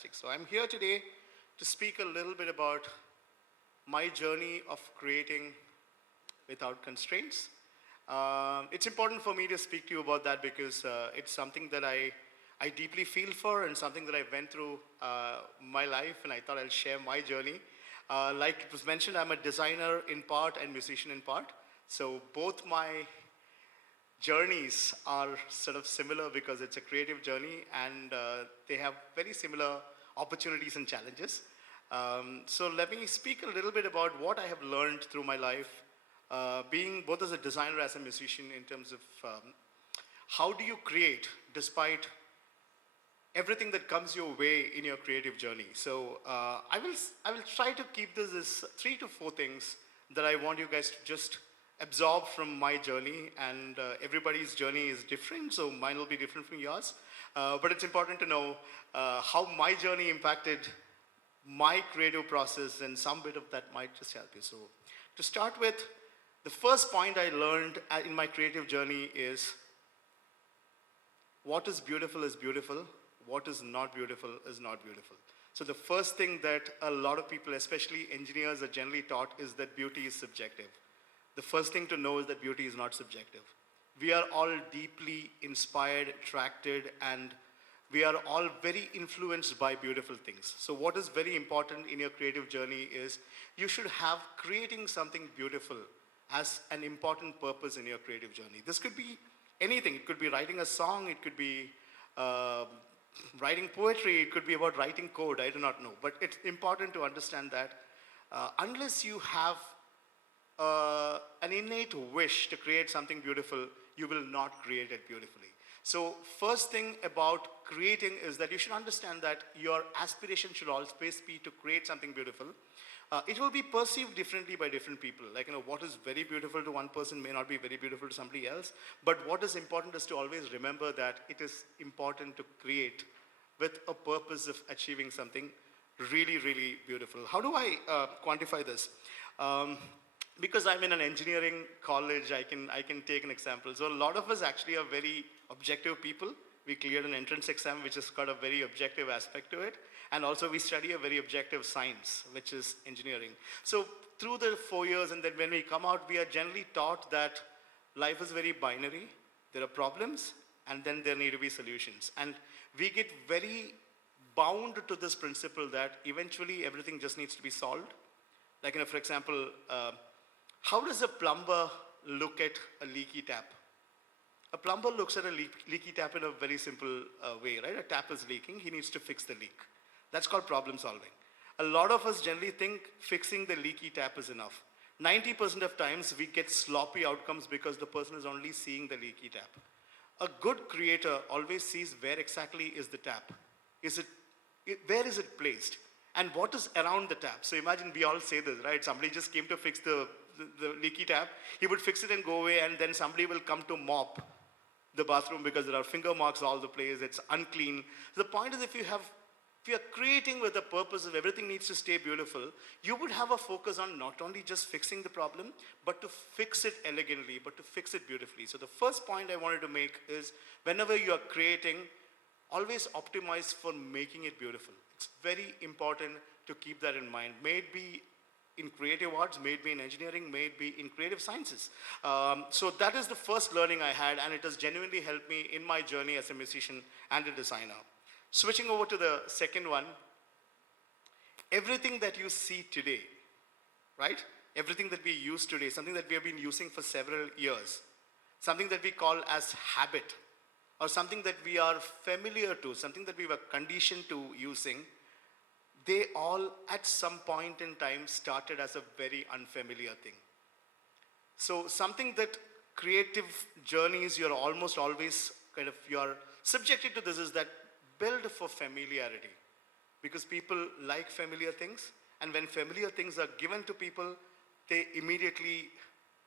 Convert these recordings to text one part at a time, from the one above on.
fantastic. So I'm here today to speak a little bit about my journey of creating without constraints. It's important for me to speak to you about that because it's something that I deeply feel for and something that I went through my life, and I thought I'll share my journey. Like it was mentioned, I'm a designer in part and musician in part. So both my journeys are sort of similar because it's a creative journey, and they have very similar opportunities and challenges. So let me speak a little bit about what I have learned through my life, being both as a designer, as a musician, in terms of how do you create despite everything that comes your way in your creative journey. So I will try to keep this as 3 to 4 things that I want you guys to just absorb from my journey, and everybody's journey is different, so mine will be different from yours. But it's important to know how my journey impacted my creative process, and some bit of that might just help you. So to start with, the first point I learned in my creative journey is what is beautiful, what is not beautiful is not beautiful. So the first thing that a lot of people, especially engineers, are generally taught is that beauty is subjective. The first thing to know is that beauty is not subjective. We are all deeply inspired, attracted, and we are all very influenced by beautiful things. So what is very important in your creative journey is you should have creating something beautiful as an important purpose in your creative journey. This could be anything. It could be writing a song, it could be writing poetry, it could be about writing code, I do not know. But it's important to understand that unless you have an innate wish to create something beautiful, you will not create it beautifully. So first thing about creating is that you should understand that your aspiration should always be to create something beautiful. It will be perceived differently by different people. Like, what is very beautiful to one person may not be very beautiful to somebody else. But what is important is to always remember that it is important to create with a purpose of achieving something really, really beautiful. How do I quantify this? Because I'm in an engineering college, I can take an example. So a lot of us actually are very objective people. We cleared an entrance exam, which has got a very objective aspect to it. And also we study a very objective science, which is engineering. So through the 4 years, and then when we come out, we are generally taught that life is very binary. There are problems, and then there need to be solutions. And we get very bound to this principle that eventually everything just needs to be solved. Like, for example, how does a plumber look at a leaky tap? A plumber looks at a leaky tap in a very simple way, right? A tap is leaking, he needs to fix the leak. That's called problem solving. A lot of us generally think fixing the leaky tap is enough. 90% of times we get sloppy outcomes because the person is only seeing the leaky tap. A good creator always sees where exactly is the tap. Where is it placed? And what is around the tap? So imagine we all say this, right? Somebody just came to fix the leaky tap. He would fix it and go away, and then somebody will come to mop the bathroom because there are finger marks all the place. It's unclean. So the point is, if you are creating with the purpose of everything needs to stay beautiful, you would have a focus on not only just fixing the problem, but to fix it elegantly, but to fix it beautifully. So the first point I wanted to make is whenever you are creating, always optimize for making it beautiful. It's very important to keep that in mind. May it be in creative arts, may it be in engineering, may it be in creative sciences. So that is the first learning I had, and it has genuinely helped me in my journey as a musician and a designer. Switching over to the second one, everything that you see today, right? Everything that we use today, something that we have been using for several years, something that we call as habit, or something that we are familiar to, something that we were conditioned to using, they all at some point in time started as a very unfamiliar thing. So something that creative journeys, you're almost always you're subjected to this, is that build for familiarity. Because people like familiar things, and when familiar things are given to people, they immediately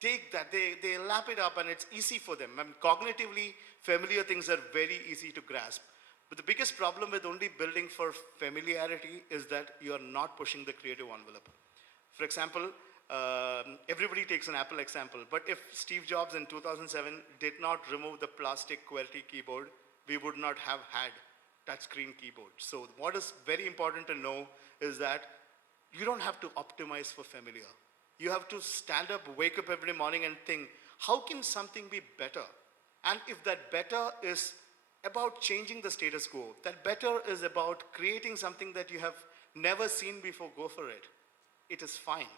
take that, they lap it up, and it's easy for them. Cognitively, familiar things are very easy to grasp. But the biggest problem with only building for familiarity is that you are not pushing the creative envelope. For example, everybody takes an Apple example, but if Steve Jobs in 2007 did not remove the plastic QWERTY keyboard, we would not have had touchscreen keyboard. So what is very important to know is that you don't have to optimize for familiar. You have to stand up, wake up every morning and think, how can something be better? And if that better is about changing the status quo, that better is about creating something that you have never seen before, go for it. It is fine.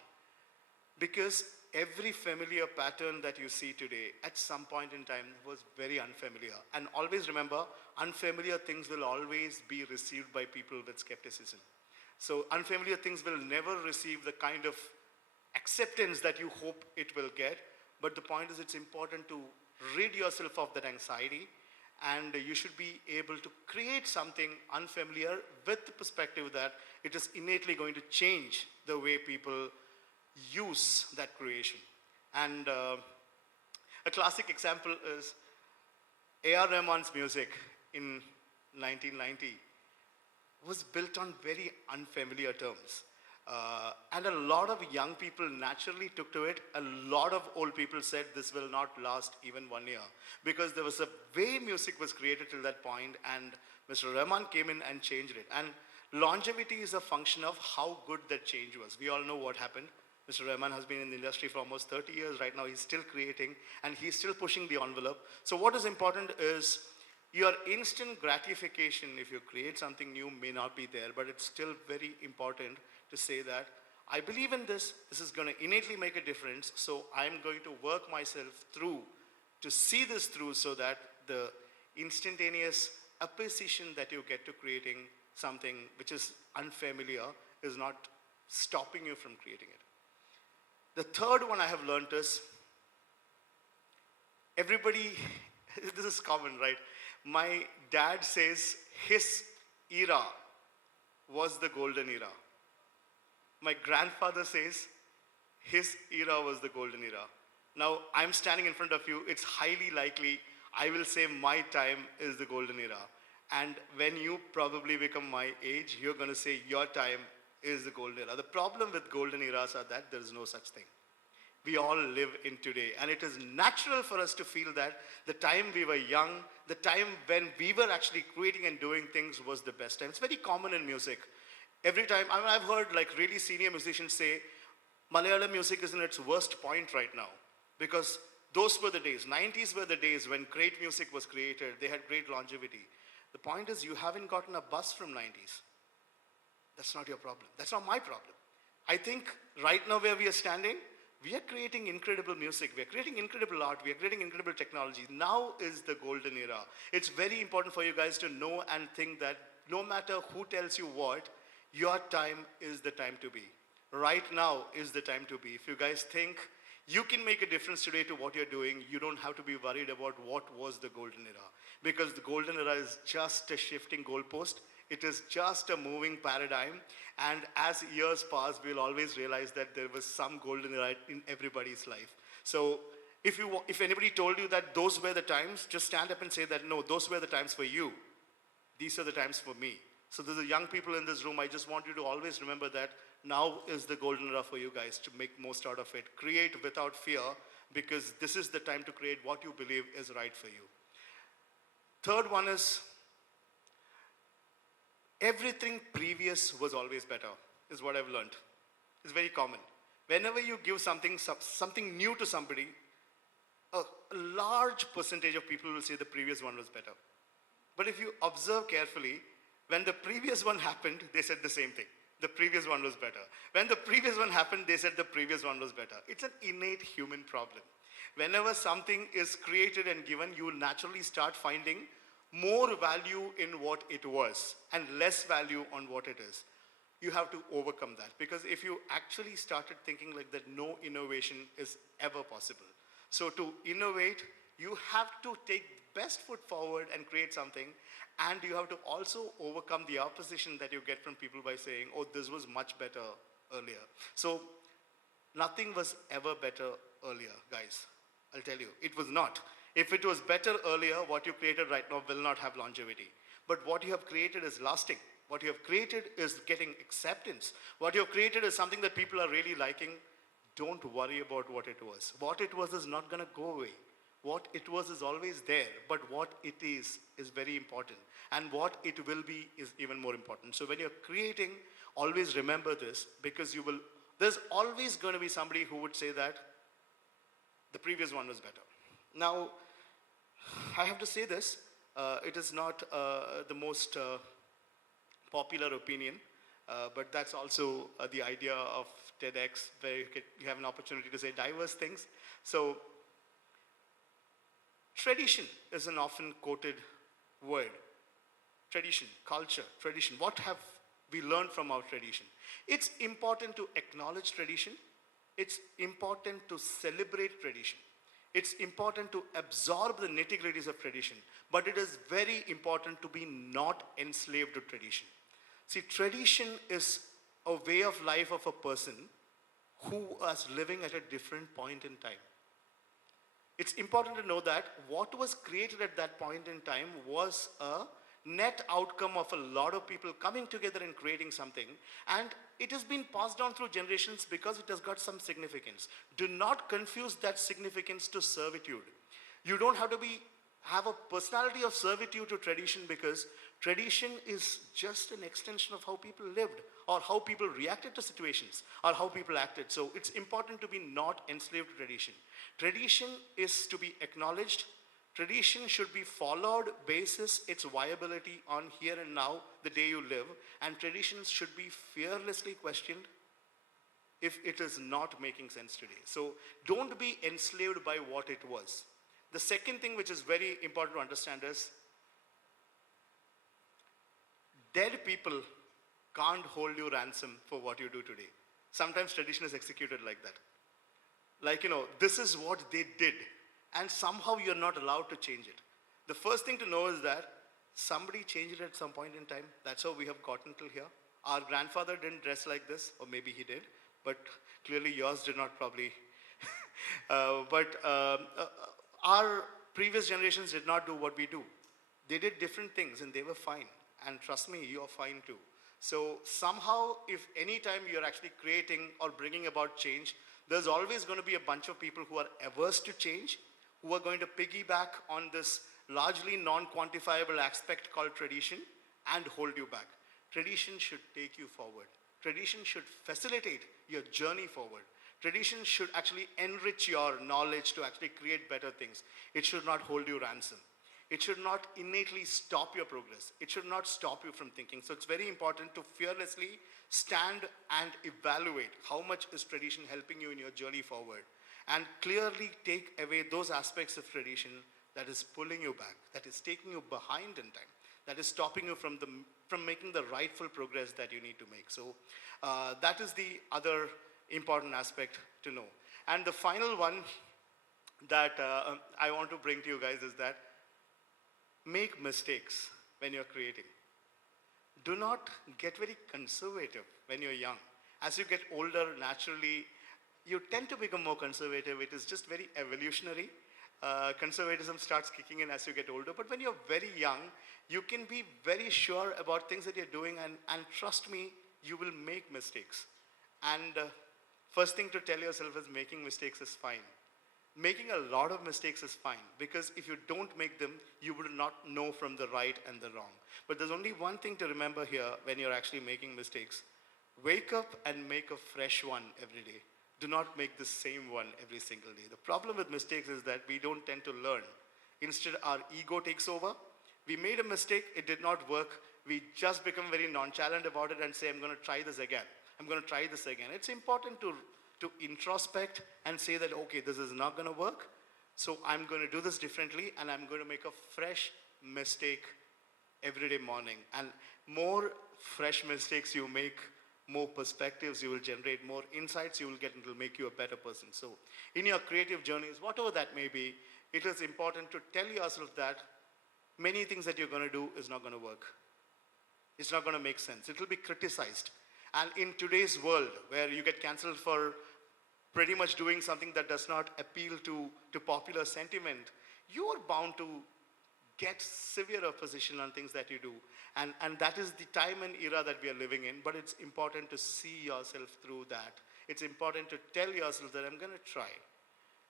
Because every familiar pattern that you see today at some point in time was very unfamiliar. And always remember, unfamiliar things will always be received by people with skepticism. So unfamiliar things will never receive the kind of acceptance that you hope it will get. But the point is, it's important to rid yourself of that anxiety, and you should be able to create something unfamiliar with the perspective that it is innately going to change the way people use that creation. And a classic example is A.R. Rahman's music in 1990 was built on very unfamiliar terms. And a lot of young people naturally took to it. A lot of old people said this will not last even 1 year, because there was a way music was created till that point, and Mr. Rahman came in and changed it. And longevity is a function of how good that change was. We all know what happened. Mr. Rahman has been in the industry for almost 30 years. Right now he's still creating and he's still pushing the envelope. So what is important is your instant gratification if you create something new may not be there, but it's still very important to say that I believe in this is going to innately make a difference, so I'm going to work myself through to see this through, so that the instantaneous appreciation that you get to creating something which is unfamiliar is not stopping you from creating it. The third one I have learned is, everybody, this is common, right? My dad says his era was the golden era. My grandfather says his era was the golden era. Now, I'm standing in front of you. It's highly likely I will say my time is the golden era. And when you probably become my age, you're going to say your time is the golden era. The problem with golden eras are that there is no such thing. We all live in today. And it is natural for us to feel that the time we were young, the time when we were actually creating and doing things was the best time. It's very common in music. Every time, I've heard like really senior musicians say, Malayalam music is in its worst point right now. Because those were the days. 90s were the days when great music was created. They had great longevity. The point is, you haven't gotten a buzz from 90s. That's not your problem. That's not my problem. I think right now where we are standing, we are creating incredible music. We are creating incredible art. We are creating incredible technology. Now is the golden era. It's very important for you guys to know and think that no matter who tells you what, your time is the time to be. Right now is the time to be. If you guys think you can make a difference today to what you're doing, you don't have to be worried about what was the golden era. Because the golden era is just a shifting goalpost. It is just a moving paradigm. And as years pass, we'll always realize that there was some golden era in everybody's life. So if anybody told you that those were the times, just stand up and say that, no, those were the times for you. These are the times for me. So there's the young people in this room. I just want you to always remember that now is the golden era for you guys to make most out of it. Create without fear, because this is the time to create what you believe is right for you. Third one is, everything previous was always better, is what I've learned. It's very common. Whenever you give something new to somebody, a large percentage of people will say the previous one was better. But if you observe carefully, when the previous one happened, they said the same thing. The previous one was better. When the previous one happened, they said the previous one was better. It's an innate human problem. Whenever something is created and given, you will naturally start finding more value in what it was and less value on what it is. You have to overcome that, because if you actually started thinking like that, no innovation is ever possible. So to innovate, you have to take best foot forward and create something, and you have to also overcome the opposition that you get from people by saying, oh, this was much better earlier. So nothing was ever better earlier, guys. I'll tell you, it was not. If it was better earlier, what you created right now will not have longevity. But what you have created is lasting. What you have created is getting acceptance. What you have created is something that people are really liking. Don't worry about what it was. What it was is not going to go away. What it was is always there, but what it is very important. And what it will be is even more important. So when you're creating, always remember this, because there's always going to be somebody who would say that the previous one was better. Now, I have to say this, it is not the most popular opinion, but that's also the idea of TEDx, where you have an opportunity to say diverse things. So, tradition is an often quoted word. Tradition, culture, tradition. What have we learned from our tradition? It's important to acknowledge tradition. It's important to celebrate tradition. It's important to absorb the nitty-gritties of tradition. But it is very important to be not enslaved to tradition. See, tradition is a way of life of a person who is living at a different point in time. It's important to know that what was created at that point in time was a net outcome of a lot of people coming together and creating something, and it has been passed down through generations because it has got some significance. Do not confuse that significance to servitude. You don't have to have a personality of servitude to tradition, because tradition is just an extension of how people lived, or how people reacted to situations, or how people acted. So it's important to be not enslaved to tradition. Tradition is to be acknowledged. Tradition should be followed basis its viability on here and now, the day you live, and traditions should be fearlessly questioned if it is not making sense today. So don't be enslaved by what it was. The second thing which is very important to understand is, dead people can't hold you ransom for what you do today. Sometimes tradition is executed like that. Like, this is what they did, and somehow you're not allowed to change it. The first thing to know is that somebody changed it at some point in time. That's how we have gotten till here. Our grandfather didn't dress like this, or maybe he did, but clearly yours did not probably. Our previous generations did not do what we do. They did different things and they were fine. And trust me, you're fine too. So somehow, if any time you're actually creating or bringing about change, there's always going to be a bunch of people who are averse to change, who are going to piggyback on this largely non-quantifiable aspect called tradition and hold you back. Tradition should take you forward. Tradition should facilitate your journey forward. Tradition should actually enrich your knowledge to actually create better things. It should not hold you ransom. It should not innately stop your progress. It should not stop you from thinking. So it's very important to fearlessly stand and evaluate how much is tradition helping you in your journey forward, and clearly take away those aspects of tradition that is pulling you back, that is taking you behind in time, that is stopping you from making the rightful progress that you need to make. So that is the other important aspect to know. And the final one that I want to bring to you guys is that make mistakes when you're creating. Do not get very conservative when you're young. As you get older, naturally, you tend to become more conservative. It is just very evolutionary. Conservatism starts kicking in as you get older. But when you're very young, you can be very sure about things that you're doing, and trust me, you will make mistakes. And first thing to tell yourself is making mistakes is fine. Making a lot of mistakes is fine, because if you don't make them, you would not know from the right and the wrong. But there's only one thing to remember here when you're actually making mistakes. Wake up and make a fresh one every day. Do not make the same one every single day. The problem with mistakes is that we don't tend to learn. Instead, our ego takes over. We made a mistake, it did not work. We just become very nonchalant about it and say, I'm going to try this again. I'm going to try this again. It's important to introspect and say that, okay, this is not going to work, so I'm going to do this differently, and I'm going to make a fresh mistake every day morning. And more fresh mistakes you make, more perspectives you will generate, more insights you will get, and it will make you a better person. So in your creative journeys, whatever that may be, it is important to tell yourself that many things that you're going to do is not going to work. It's not going to make sense. It will be criticized. And in today's world, where you get cancelled for pretty much doing something that does not appeal to popular sentiment, you are bound to get severe opposition on things that you do. And that is the time and era that we are living in, but it's important to see yourself through that. It's important to tell yourself that I'm going to try.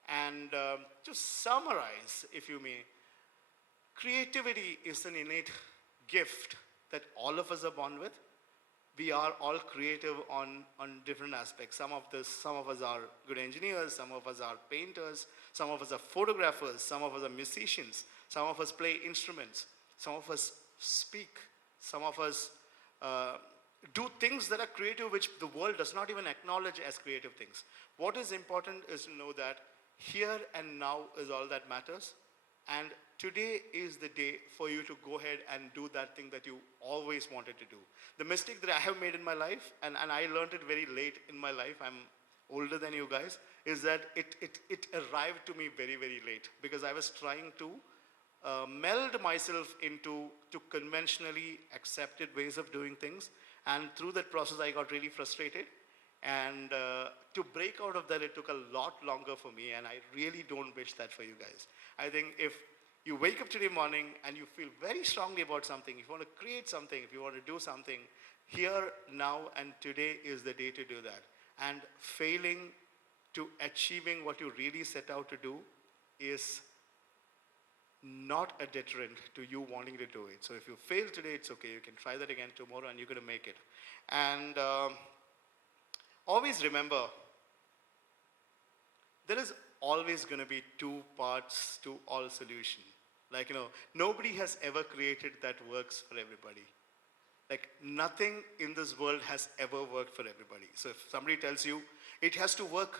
And to summarize, if you may, creativity is an innate gift that all of us are born with. We are all creative on different aspects. Some of us are good engineers, some of us are painters, some of us are photographers, some of us are musicians, some of us play instruments, some of us speak, some of us do things that are creative which the world does not even acknowledge as creative things. What is important is to know that here and now is all that matters, and today is the day for you to go ahead and do that thing that you always wanted to do. The mistake that I have made in my life, and I learned it very late in my life, I'm older than you guys, is that it arrived to me very, very late, because I was trying to meld myself into conventionally accepted ways of doing things, and through that process I got really frustrated. And to break out of that, it took a lot longer for me, and I really don't wish that for you guys. I think if you wake up today morning and you feel very strongly about something, if you want to create something, if you want to do something, here, now, and today is the day to do that. And failing to achieving what you really set out to do is not a deterrent to you wanting to do it. So if you fail today, it's okay. You can try that again tomorrow and you're going to make it. And always remember, there is always going to be two parts to all solution. Like, nobody has ever created that works for everybody. Like, nothing in this world has ever worked for everybody. So if somebody tells you it has to work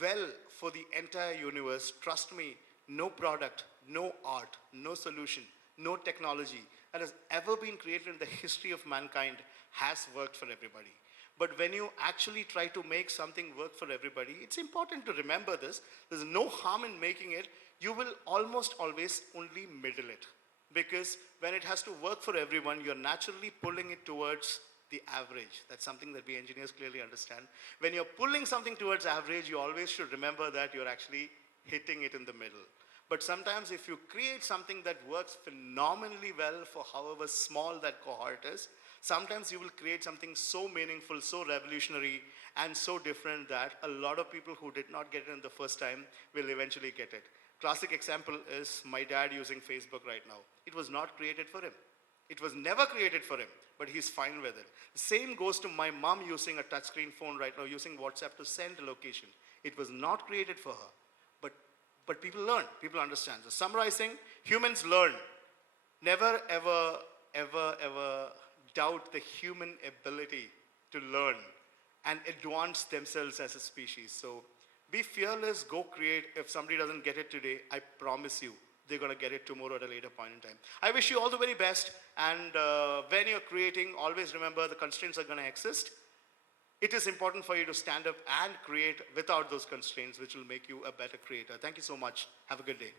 well for the entire universe, trust me, no product, no art, no solution, no technology that has ever been created in the history of mankind has worked for everybody. But when you actually try to make something work for everybody, it's important to remember this. There's no harm in making it. You will almost always only middle it. Because when it has to work for everyone, you're naturally pulling it towards the average. That's something that we engineers clearly understand. When you're pulling something towards average, you always should remember that you're actually hitting it in the middle. But sometimes if you create something that works phenomenally well for however small that cohort is, sometimes you will create something so meaningful, so revolutionary, and so different that a lot of people who did not get it in the first time will eventually get it. Classic example is my dad using Facebook right now. It was not created for him. It was never created for him, but he's fine with it. The same goes to my mom using a touchscreen phone right now, using WhatsApp to send a location. It was not created for her, but people learn, people understand. So summarizing, humans learn. Never, ever, ever, ever doubt the human ability to learn and advance themselves as a species. So be fearless, go create. If somebody doesn't get it today, I promise you, they're going to get it tomorrow at a later point in time. I wish you all the very best. And when you're creating, always remember the constraints are going to exist. It is important for you to stand up and create without those constraints, which will make you a better creator. Thank you so much. Have a good day.